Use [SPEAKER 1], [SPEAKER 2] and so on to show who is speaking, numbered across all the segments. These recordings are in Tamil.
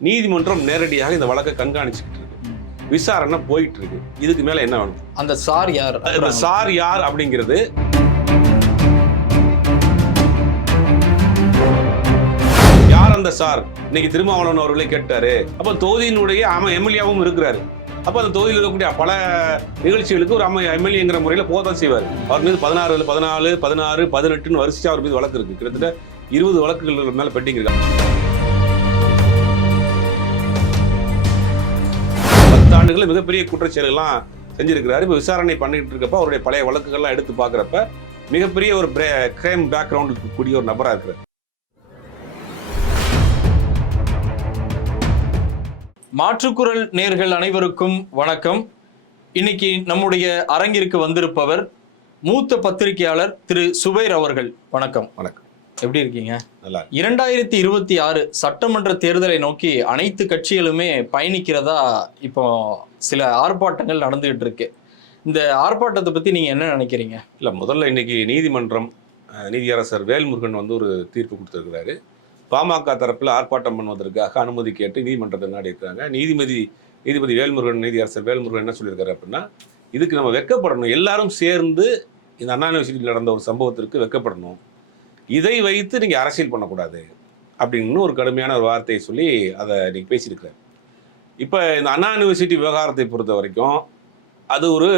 [SPEAKER 1] நீதிமன்றம் நேரடியாக இந்த வழக்கை கண்காணிச்சுக்கிட்டு இருக்கு. விசாரணை போயிட்டு இருக்கு. இதுக்கு மேல என்ன வேணும்?
[SPEAKER 2] அந்த சார் யார்?
[SPEAKER 1] இந்த சார் யார் அப்படிங்கிறது யார் அந்த சார்? இன்னைக்கு திருமாவளவன் அவர்களே கேட்டாரு. அப்ப தொகுதியினுடைய ஆமா எம்எல்ஏவும் இருக்கிறாரு. அப்ப அந்த தொகுதியில் இருக்கக்கூடிய பல நிகழ்ச்சிகளுக்கு ஒரு அம்மா எம்எல்ஏங்கிற முறையில் போதான் செய்வார். அவர் மீது பதினாறு பதினாலு பதினாறு பதினெட்டுன்னு வரிசையா அவர் மீது வழக்கு இருக்கு. கிட்டத்தட்ட இருபது வழக்குகள் மேல பெண்டிங் இருக்கு. பத்து ஆண்டுகள் மிகப்பெரிய குற்றச்செயல்கள்லாம் செஞ்சிருக்கிறாரு. இப்போ விசாரணை பண்ணிட்டு இருக்கப்ப அவருடைய பழைய வழக்குகள்லாம் எடுத்து பார்க்குறப்ப மிகப்பெரிய ஒரு கிரைம் பேக்ரவுண்ட் இருக்கக்கூடிய ஒரு நபராக இருக்கிறார்.
[SPEAKER 2] மாற்றுக்குரல் நேர்கள் அனைவருக்கும் வணக்கம். இன்னைக்கு நம்முடைய அரங்கிற்கு வந்திருப்பவர் மூத்த பத்திரிகையாளர் திரு சுபைர் அவர்கள். வணக்கம்.
[SPEAKER 1] வணக்கம்.
[SPEAKER 2] எப்படி இருக்கீங்க?
[SPEAKER 1] நல்லா.
[SPEAKER 2] இரண்டாயிரத்தி இருபத்தி ஆறு சட்டமன்ற தேர்தலை நோக்கி அனைத்து கட்சிகளுமே பயணிக்கிறதா இப்போ சில ஆர்ப்பாட்டங்கள் நடந்துகிட்டு இருக்கு. இந்த ஆர்ப்பாட்டத்தை பத்தி நீங்க என்ன நினைக்கிறீங்க?
[SPEAKER 1] இல்ல முதல்ல இன்னைக்கு நீதிமன்றம் நீதியரசர் வேல்முருகன் வந்து ஒரு தீர்ப்பு கொடுத்திருக்கிறாரு. பாமக தரப்புல ஆர்ப்பாட்டம் பண்ணுவதற்காக அனுமதி கேட்டு நீதிமன்றத்தை நாடி இருக்காங்க நீதிபதி நீதிபதி வேல்முருகன் நீதியரசர் வேல்முருகன் என்ன சொல்லியிருக்காரு அப்படின்னா இதுக்கு நம்ம வெக்கப்படணும். எல்லாரும் சேர்ந்து இந்த அண்ணா யூனிவர்சிட்டியில் நடந்த ஒரு சம்பவத்திற்கு வெக்கப்படணும். இதை வைத்து நீங்க அரசியல் பண்ணக்கூடாது அப்படின்னு ஒரு கடுமையான ஒரு வார்த்தையை சொல்லி அதை இன்னைக்கு பேசியிருக்கிறார். இப்போ இந்த அண்ணா யூனிவர்சிட்டி விவகாரத்தை பொறுத்த வரைக்கும் அது ஒரு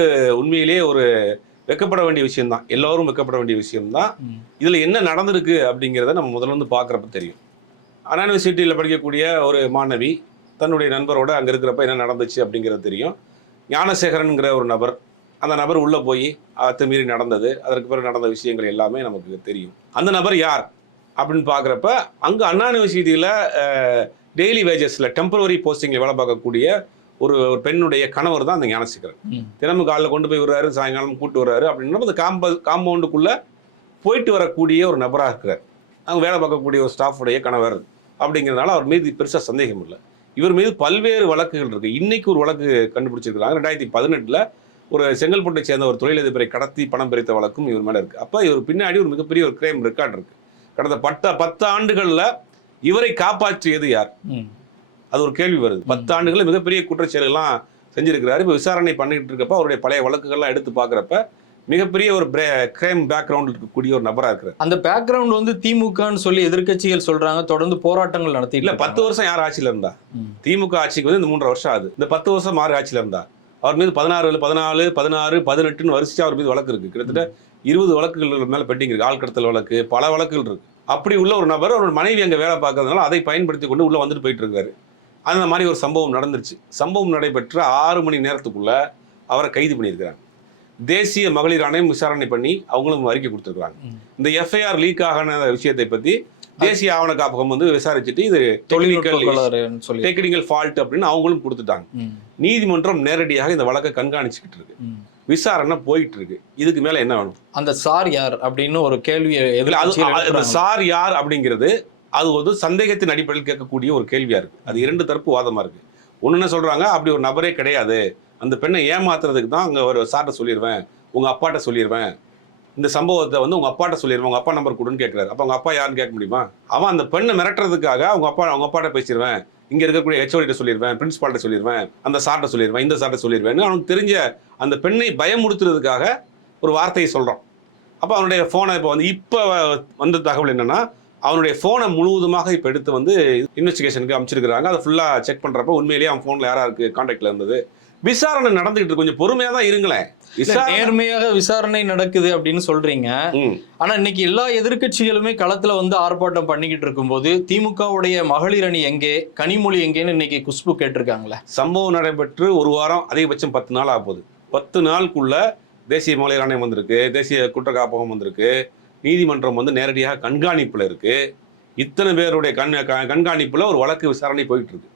[SPEAKER 1] உண்மையிலேயே ஒரு வெக்கப்பட வேண்டிய விஷயம்தான். எல்லோரும் வெக்கப்பட வேண்டிய விஷயம்தான். இதில் என்ன நடந்திருக்கு அப்படிங்கிறத நம்ம முதல்ல வந்து பார்க்குறப்ப தெரியும். அண்ணா யூனிவர்சிட்டியில் படிக்கக்கூடிய ஒரு மாணவி தன்னுடைய நண்பரோட அங்கே இருக்கிறப்ப என்ன நடந்துச்சு அப்படிங்கிறது தெரியும். ஞானசேகரன்கிற ஒரு நபர் அந்த நபர் உள்ளே போய் அத்துமீறி நடந்தது. அதற்கு பிறகு நடந்த விஷயங்கள் எல்லாமே நமக்கு தெரியும். அந்த நபர் யார்? அப்படின்னு பார்க்குறப்ப அங்கே அண்ணா யூனிவர்சிட்டியில் டெய்லி வேஜஸில் டெம்பரவரி போஸ்டிங்கில் வேலை பார்க்கக்கூடிய ஒரு ஒரு பெண்ணுடைய கணவர் தான் அந்த ஞானசேகரன். தினமும் காலைல கொண்டு போய் விடுறாரு சாயங்காலம் கூட்டு வர்றாரு அப்படின்னா. அந்த காம்ப காம்பவுண்டுக்குள்ளே போயிட்டு வரக்கூடிய ஒரு நபராக இருக்கிறார். அங்கே வேலை பார்க்கக்கூடிய ஒரு ஸ்டாஃபுடைய கணவர் அப்படிங்கிறதுனால அவர் மீது பெருசாக சந்தேகம் இல்லை. இவர் மீது பல்வேறு வழக்குகள் இருக்கு. இன்னைக்கு ஒரு வழக்கு கண்டுபிடிச்சிருக்காங்க ரெண்டாயிரத்தி பதினெட்டில் ஒரு செங்கல்பட்டை சேர்ந்த ஒரு தொழிலதிபரை கடத்தி பணம் பறித்த வழக்கும் இவர் மேலே இருக்கு. அப்போ இவர் பின்னாடி ஒரு மிகப்பெரிய ஒரு கிரைம் ரெக்கார்ட் இருக்கு. கடந்த பத்த பத்து ஆண்டுகளில் இவரை காப்பாற்றியது யார். அது ஒரு கேள்வி வருது. பத்து ஆண்டுகளில் மிகப்பெரிய குற்றச்செயல்கள்லாம் செஞ்சிருக்கிறாரு. இப்போ விசாரணை பண்ணிட்டு இருக்கப்ப அவருடைய பழைய வழக்குகள்லாம் எடுத்து பார்க்குறப்ப மிகப்பெரிய ஒரு கிரைம் பேக்ரவுண்ட் இருக்கக்கூடிய ஒரு நபராக இருக்கிறார்.
[SPEAKER 2] அந்த பேக்ரவுண்ட் வந்து திமுகன்னு சொல்லி எதிர்க்கட்சிகள் சொல்றாங்க. தொடர்ந்து போராட்டங்கள் நடத்திட்டு
[SPEAKER 1] இல்ல. பத்து வருஷம் யார் ஆட்சியில இருந்தா. திமுக ஆட்சிக்கு வந்து இந்த மூன்றரை வருஷம் ஆகுது. இந்த பத்து வருஷம் மாறி ஆட்சியில இருந்தா? அவர் மீது பதினாறு பதினாலு பதினாறு பதினெட்டுன்னு வரிசையா அவர் மீது வழக்கு இருக்கு. கிட்டத்தட்ட இருபது வழக்குகள் மேல பெண்டிங் இருக்கு. ஆள் கடத்தல் வழக்கு பல வழக்குகள் இருக்கு. அப்படி உள்ள ஒரு நபர் அவரோட மனைவி அங்க வேலை பார்க்கறதுனால அதை பயன்படுத்தி கொண்டு உள்ள வந்துட்டு போயிட்டு இருக்காரு. அந்த மாதிரி ஒரு சம்பவம் நடந்துருச்சு. சம்பவம் நடைபெற்ற ஆறு மணி நேரத்துக்குள்ள அவரை கைது பண்ணியிருக்கிறாங்க. தேசிய மகளிர் ஆணையம் விசாரணை பண்ணி அவங்களும் அறிக்கை கொடுத்துருக்காங்க
[SPEAKER 2] ம்.
[SPEAKER 1] இந்த எஃப்ஐஆர் லீக் ஆகின விஷயத்தை பத்தி தேசிய ஆவண காப்பகம் வந்து விசாரிச்சுட்டு இது டெக்னிக்கல் டெக்னிக்கல் ஃபால்ட் அப்படின்னு அவங்களும் கொடுத்துட்டாங்க. நீதிமன்றம் நேரடியாக இந்த வழக்கை கண்காணிச்சுக்கிட்டு இருக்கு. விசாரணை போயிட்டு இருக்கு. இதுக்கு மேல என்ன வேணும்?
[SPEAKER 2] அந்த சார் யார் அப்படின்னு ஒரு
[SPEAKER 1] அது- அந்த. சார் யார் அப்படிங்கிறது அது வந்து சந்தேகத்தின் அடிப்படையில் கேட்கக்கூடிய ஒரு கேள்வியா இருக்கு. அது இரண்டு தரப்பு வாதமா இருக்கு. ஒண்ணு என்ன சொல்றாங்க? அப்படி ஒரு நபரே கிடையாது. அந்த பெண்ணை ஏமாத்துறதுக்கு தான் அங்க ஒரு சார்ட்ட சொல்லிடுவேன் உங்க அப்பாட்ட சொல்லிடுவேன் இந்த சம்பவத்தை வந்து உங்கள் அப்பாட்ட சொல்லிடுவேன் உங்கள் அப்பா நம்பர் கொடுன்னு கேட்குறாரு அப்போ உங்க அப்பா யாருன்னு கேட்க முடியுமா? அவன் அந்த பெண்ணை மிரட்டுறதுக்காக அவங்க அப்பா அவங்க அப்பாட்ட பேசிடுவேன். இங்கே இருக்கக்கூடிய ஹெச்ஓடிட்ட சொல்லிடுவேன் பிரின்ஸ்பால்கிட்ட சொல்லிடுவேன் அந்த சார்ட்ட சொல்லிடுவேன் இந்த சார்ட்ட சொல்லிடுவேன் அவனுக்கு தெரிஞ்ச அந்த பெண்ணை பயமுறுத்துறதுக்காக ஒரு வார்த்தையை சொல்கிறான் அப்போ அவனுடைய ஃபோனை இப்போ வந்து இப்போ வந்த தகவல் என்னென்னா அவனுடைய ஃபோனை முழுவதுமாக இப்போ எடுத்து வந்து இன்வெஸ்டிகேஷனுக்கு அமைச்சிருக்கிறாங்க அதை ஃபுல்லாக செக் பண்ணுறப்ப உண்மையிலேயே அவன் ஃபோனில் யாராக இருக்குது காண்டாக்டில் இருந்தது? விசாரணை நடந்துகிட்டு இருக்கு. கொஞ்சம் பொறுமையாக தான் இருங்களேன்.
[SPEAKER 2] நேர்மையாக விசாரணை நடக்குது அப்படின்னு சொல்றீங்க. ஆனா இன்னைக்கு எல்லா எதிர்க்கட்சிகளுமே களத்துல வந்து ஆர்ப்பாட்டம் பண்ணிக்கிட்டு இருக்கும்போது திமுகவுடைய மகளிர் அணி எங்கே கனிமொழி எங்கேன்னு இன்னைக்கு குஷ்பு கேட்டிருக்காங்களே.
[SPEAKER 1] சம்பவம் நடைபெற்று ஒரு வாரம் அதிகபட்சம் பத்து நாள் ஆக போகுது பத்து நாளுக்குள்ள தேசிய மகளிர் ஆணையம் வந்திருக்கு தேசிய குற்ற காப்பகம் வந்திருக்கு நீதிமன்றம் வந்து நேரடியாக கண்காணிப்பில் இருக்கு. இத்தனை பேருடைய கண் கண்காணிப்புல ஒரு வழக்கு விசாரணை போயிட்டு இருக்கு.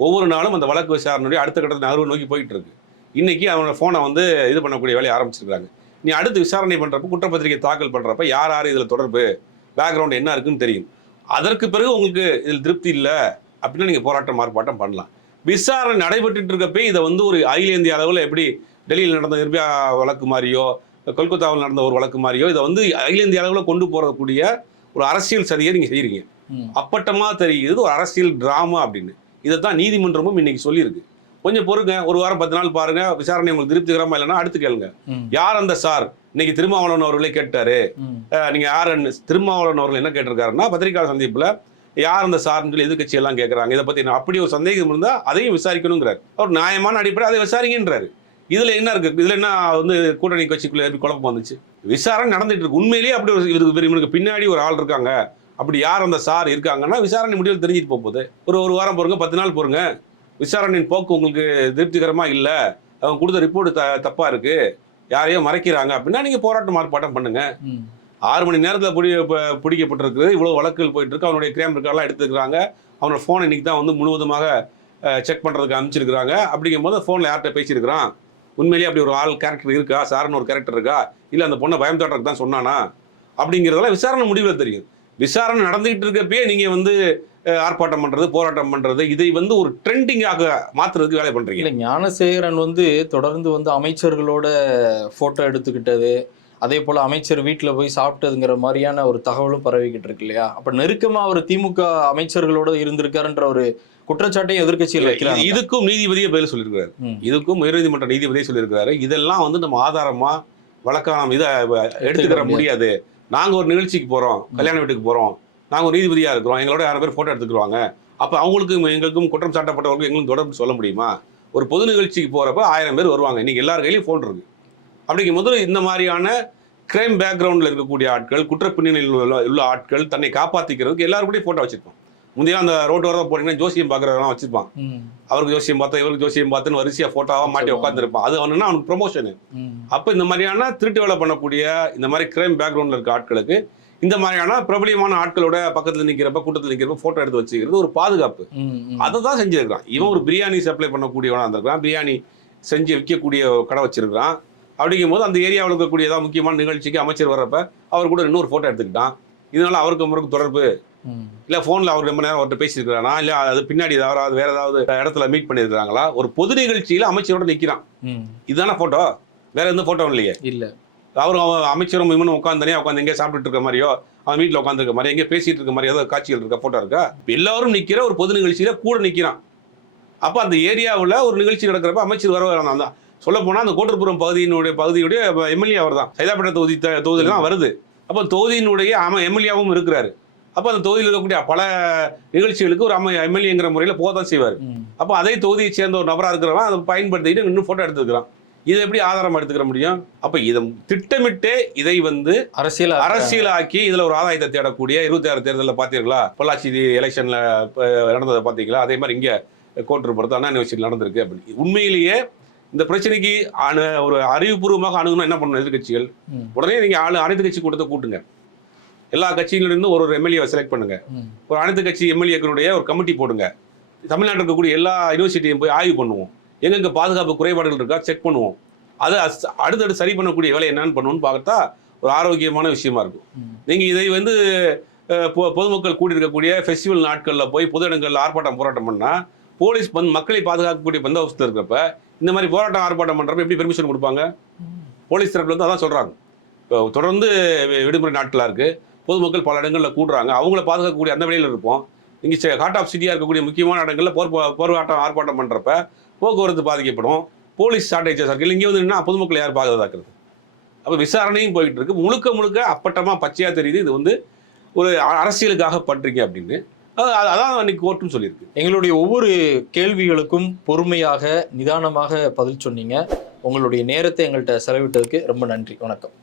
[SPEAKER 1] ஒவ்வொரு நாளும் அந்த வழக்கு விசாரணையுடைய அடுத்த கட்டத்தை நகர்வு நோக்கி போயிட்டு இருக்கு இன்னைக்கு அவனோட ஃபோனை வந்து இது பண்ணக்கூடிய வேலையை ஆரம்பிச்சிருக்காங்க நீ அடுத்து விசாரணை பண்றப்ப குற்றப்பத்திரிகை தாக்கல் பண்றப்ப யார் யார் இதுல தொடர்பு? பேக்ரவுண்ட் என்ன இருக்குன்னு தெரியும். அதற்கு பிறகு உங்களுக்கு இதில் திருப்தி இல்லை அப்படின்னா நீங்க போராட்டம் ஆர்ப்பாட்டம் பண்ணலாம். விசாரணை நடைபெற்றுட்டு இருக்கப்பே இதை வந்து ஒரு அகில இந்திய அளவில் எப்படி டெல்லியில் நடந்த நிர்பயா வழக்கு மாதிரியோ கொல்கத்தாவில் நடந்த ஒரு வழக்கு மாதிரியோ இதை வந்து அகில இந்திய அளவில் கொண்டு போறக்கூடிய ஒரு அரசியல் சதியை நீங்க செய்றீங்க
[SPEAKER 2] ம்.
[SPEAKER 1] அப்பட்டமா தெரியுது ஒரு அரசியல் டிராமா அப்படின்னு. இதைத்தான் நீதிமன்றமும் இன்னைக்கு சொல்லியிருக்கு. கொஞ்சம் பொறுங்க ஒரு வாரம் பத்து நாள் பாருங்க விசாரணை உங்களுக்கு திருப்திகரமா இல்லைன்னா அடுத்து கேளுங்க. யார் அந்த சார்? இன்னைக்கு திருமாவளவன் அவர்களே கேட்டாரு. நீங்க யார் திருமாவளவன் அவர்கள் என்ன கேட்டிருக்காருன்னா பத்திரிகையாளர் சந்திப்புல யார் அந்த சார்னு சொல்லி எதிர்க்கட்சி எல்லாம் கேட்கறாங்க இதை பத்தி அப்படி ஒரு சந்தேகம் இருந்தா அதையும் விசாரிக்கணுங்கிறார். அவர் நியாயமான அடிப்படை அதை விசாரிங்கன்றாரு. இதுல என்ன இருக்கு? இதுல என்ன வந்து கூட்டணி கட்சிக்குள்ள குழப்பம் வந்துச்சு விசாரணை நடந்துட்டு இருக்கு. உண்மையிலேயே அப்படி ஒரு இவருக்கு பின்னாடி ஒரு ஆள் இருக்காங்க. அப்படி யார் அந்த சார் இருக்காங்கன்னா விசாரணை முடிவில் தெரிஞ்சுட்டு போக போகுது ஒரு ஒரு வாரம் பொறுங்க பத்து நாள் பொறுங்க விசாரணையின் போக்கு உங்களுக்கு திருப்திகரமா இல்ல. அவங்க கொடுத்த ரிப்போர்ட் த தப்பா இருக்கு. யாரையோ மறைக்கிறாங்க அப்படின்னா நீங்க போராட்டம் ஆர்ப்பாட்டம் பண்ணுங்க.
[SPEAKER 2] ம்,
[SPEAKER 1] ஆறு மணி நேரத்தில் பிடி ப- பிடிக்கப்பட்டிருக்கு இவ்வளோ வழக்குகள் போயிட்டு இருக்கு அவனுடைய கிரைம் ரெக்கார்ட்லாம் எடுத்துக்கிறாங்க. அவனோட ஃபோன் இன்னைக்கு தான் வந்து முழுவதுமாக செக் பண்ணுறதுக்கு அனுப்பிச்சிருக்கிறாங்க. அப்படிங்கும்போது ஃபோனில் யார்கிட்ட பேசியிருக்கிறான்? உண்மையிலேயே அப்படி ஒரு ஆள் கேரக்டர் இருக்கா? சார்னு ஒரு கேரக்டர் இருக்கா? இல்லை அந்த பொண்ணை பயம் தோட்டருக்கு தான் சொன்னானா? அப்படிங்கிறதெல்லாம் விசாரணை முடிவில் தெரியும். விசாரணை நடந்துகிட்டு இருக்கப்பயே நீங்கள் வந்து ஆர்ப்பாட்டம் பண்ணுறது போராட்டம் பண்ணுறது இதை வந்து ஒரு ட்ரெண்டிங்காக மாற்றுறதுக்கு வேலை பண்ணுறீங்க
[SPEAKER 2] இல்ல ஞானசேகரன் வந்து தொடர்ந்து வந்து அமைச்சர்களோட போட்டோ எடுத்துக்கிட்டது அதே போல அமைச்சர் வீட்டுல போய் சாப்பிட்டதுங்கிற மாதிரியான ஒரு தகவலும் பரவிக்கிட்டு இருக்கு இல்லையா? அப்ப நெருக்கமா அவர் திமுக அமைச்சர்களோட இருந்திருக்காருன்ற ஒரு குற்றச்சாட்டையும் எதிர்க்கட்சியில் வைக்கிறாங்க
[SPEAKER 1] இதுக்கும் நீதிபதியே பதில் சொல்லியிருக்காரு
[SPEAKER 2] ம்,
[SPEAKER 1] இதுக்கும் உயர்நீதிமன்ற நீதிபதியே சொல்லியிருக்காரு. இதெல்லாம் வந்து நம்ம ஆதாரமா வழக்காம் இதை எடுத்துக்கிற முடியாது. நாங்க ஒரு நிகழ்ச்சிக்கு போறோம் கல்யாண வீட்டுக்கு போறோம். நாங்க ஒரு நீதிபதியா இருக்கிறோம். எங்களோட யாரும் பேர் போட்டோ எடுத்துக்குவாங்க அப்ப அவங்களுக்கும் எங்களுக்கும் குற்றம் சாட்டப்பட்டவர்களுக்கும் எங்களுக்கும் தொடர்பு சொல்ல முடியுமா? ஒரு பொது நிகழ்ச்சிக்கு போறப்ப ஆயிரம் பேர் வருவாங்க. இன்னைக்கு எல்லார் கையிலயும் ஃபோன் இருக்கு. அப்படிங்கும் போது இந்த மாதிரியான கிரைம் பேக்ரவுண்டில் இருக்கக்கூடிய ஆட்கள் குற்ற பின்னணியில் உள்ள உள்ள ஆட்கள் தன்னை காப்பாத்திக்கிறதுக்கு எல்லாரும் கூட போட்டோ வச்சிருப்பான் முந்தைய அந்த ரோட்டு வரத போனீங்கன்னா ஜோசியம் பார்க்குறவங்களாம் வச்சிருப்பான்.
[SPEAKER 2] அவருக்கு
[SPEAKER 1] ஜோசியம் பார்த்தா இவருக்கு ஜோசியம் பார்த்துன்னு வரிசையா போட்டோவா மாட்டி உட்காந்துருப்பான் அது அவனுன்னா அவனுக்கு ப்ரொமோஷன் அப்போ இந்த மாதிரியான திருட்டு வேலை பண்ணக்கூடிய இந்த மாதிரி கிரைம் பேக்ரவுண்டில் இருக்க ஆட்களுக்கு இந்த மாதிரியான பிரபலியமான ஆட்களோட பக்கத்தில் நிற்கிறப்ப கூட்டத்தில் நிற்கிறப்ப ஃபோட்டோ எடுத்து வச்சுக்கிறது ஒரு பாதுகாப்பு. அதை தான் செஞ்சிருக்கான் இவன் ஒரு பிரியாணி சப்ளை பண்ணக்கூடியவனா இருந்திருக்கான் பிரியாணி செஞ்சு விற்கக்கூடிய கடை வச்சிருக்கான் அப்படிங்கும்போது அந்த ஏரியாவில் இருக்கக்கூடிய ஏதாவது முக்கியமான நிகழ்ச்சிக்கு அமைச்சர் வர்றப்ப அவர் கூட இன்னொரு ஃபோட்டோ எடுத்துக்கிட்டான். இதனால அவருக்கு அவருக்கு தொடர்பு இல்ல போன்ல அவர் ரொம்ப நேரம் அவர்கிட்ட பேசியிருக்கிறானா இல்ல அது பின்னாடி ஏதாவது வேற ஏதாவது இடத்துல மீட் பண்ணியிருக்காங்களா ஒரு பொது நிகழ்ச்சியில அமைச்சரோட நிக்கிறான்.
[SPEAKER 2] ம்.
[SPEAKER 1] இதுதானே போட்டோ வேற எந்த போட்டோ இல்லையே.
[SPEAKER 2] இல்ல.
[SPEAKER 1] அவரும் அவன் அமைச்சரும் இவனும் உட்காந்து உட்காந்து எங்கேயா சாப்பிட்டுட்டு இருக்க மாதிரியோ அவன் வீட்டில் உட்காந்துருக்க மாதிரி எங்கேயோ பேசிட்டு இருக்க மாதிரி ஏதாவது காட்சிகள் இருக்கா போட்டோ இருக்கா? எல்லாரும் நிக்கிற ஒரு பொது நிகழ்ச்சியில கூட நிக்கிறான். அப்ப அந்த ஏரியாவுல ஒரு நிகழ்ச்சி நடக்கிறப்ப அமைச்சர் வர வரான் தான் சொல்ல போனா அந்த கோட்டர்புரம் பகுதியினுடைய பகுதியுடைய எம்எல்ஏ அவர் தான் சைதாப்பேட்டை தொகுதி தொகுதியில தான் வருது. அப்போ தொகுதியினுடைய ஆமா எம்எல்ஏவும் இருக்கிறாரு. அப்போ அந்த தொகுதியில் இருக்கக்கூடிய பல நிகழ்ச்சிகளுக்கு ஒரு அம எம்எல்ஏங்கிற முறையில் போக தான் செய்வார். அப்போ அதே தொகுதியை சேர்ந்த ஒரு நபராக இருக்கிறவன் அதை பயன்படுத்திட்டு இன்னும் ஃபோட்டோ எடுத்துக்கிறான். இதை எப்படி ஆதாரம் எடுத்துக்கிற முடியும்? அப்போ இதை திட்டமிட்டே இதை வந்து
[SPEAKER 2] அரசியல்
[SPEAKER 1] அரசியலாக்கி இதுல ஒரு ஆதாயத்தை தேடக்கூடிய இருபத்தி ஆறு தேர்தலில் பார்த்தீர்களா பொள்ளாச்சி எலெக்ஷன்ல நடந்ததை பார்த்தீங்களா அதே மாதிரி இங்க கோட்டர் பொறுத்து அண்ணா யூனிவர்சிட்டி நடந்திருக்கு அப்படி உண்மையிலேயே இந்த பிரச்சனைக்கு அணு ஒரு அறிவுபூர்வமாக அணுகணும் என்ன பண்ணணும் எதிர்கட்சிகள். உடனே நீங்க ஆளு அனைத்து கட்சி கூட்டத்தை கூட்டுங்க. எல்லா கட்சிகளிலிருந்து ஒரு ஒரு எம்எல்ஏ செலக்ட் பண்ணுங்க. ஒரு அனைத்து கட்சி எம்எல்ஏக்களுடைய ஒரு கமிட்டி போடுங்க. தமிழ்நாட்டில் இருக்கக்கூடிய எல்லா யூனிவர்சிட்டியும் போய் ஆய்வு பண்ணுவோம். எங்கெங்க பாதுகாப்பு குறைபாடுகள் இருக்கா செக் பண்ணுவோம். அதை அடுத்தடுத்து சரி பண்ணக்கூடிய வேலை என்னன்னு பண்ணுவோம்னு பார்த்தா ஒரு ஆரோக்கியமான விஷயமா இருக்கும்.
[SPEAKER 2] ம்.
[SPEAKER 1] நீங்க இதை வந்து பொதுமக்கள் கூடியிருக்கக்கூடிய ஃபெஸ்டிவல் நாட்களில் போய் பொது இடங்களில் ஆர்ப்பாட்டம் போராட்டம் பண்ணா போலீஸ் வந்து மக்களை பாதுகாக்கக்கூடிய பந்தோபஸ்து இருக்கிறப்ப இந்த மாதிரி போராட்டம் ஆர்ப்பாட்டம் பண்றப்ப எப்படி பெர்மிஷன் கொடுப்பாங்க? போலீஸ் தரப்புல வந்து அதான் சொல்றாங்க. இப்போ தொடர்ந்து விடுமுறை நாட்களா இருக்கு. பொதுமக்கள் பல இடங்களில் கூடுறாங்க. அவங்கள பாதுகாக்கக்கூடிய அந்த வழியில் இருப்போம். இங்கே ஹார்ட் ஆஃப் சிட்டியாக இருக்கக்கூடிய முக்கியமான இடங்களில் போர் போராட்டம் ஆர்ப்பாட்டம் பண்ணுறப்ப போக்குவரத்து பாதிக்கப்படும். போலீஸ் ஷார்டேஜஸ் இருக்குது இங்கே வந்து என்ன பொதுமக்களை யார் பாதுகாக்கிறது? அப்போ விசாரணையும் போயிட்டு இருக்கு முழுக்க முழுக்க அப்பட்டமாக பச்சையாக தெரியுது. இது வந்து ஒரு அரசியலுக்காக பண்ணுறீங்க அப்படின்னு. அதான் அன்னைக்கு கோர்ட்டும் சொல்லியிருக்கு.
[SPEAKER 2] எங்களுடைய ஒவ்வொரு கேள்விகளுக்கும் பொறுமையாக நிதானமாக பதில் சொன்னீங்க. உங்களுடைய நேரத்தை எங்கள்கிட்ட செலவிட்டதுக்கு ரொம்ப நன்றி. வணக்கம்.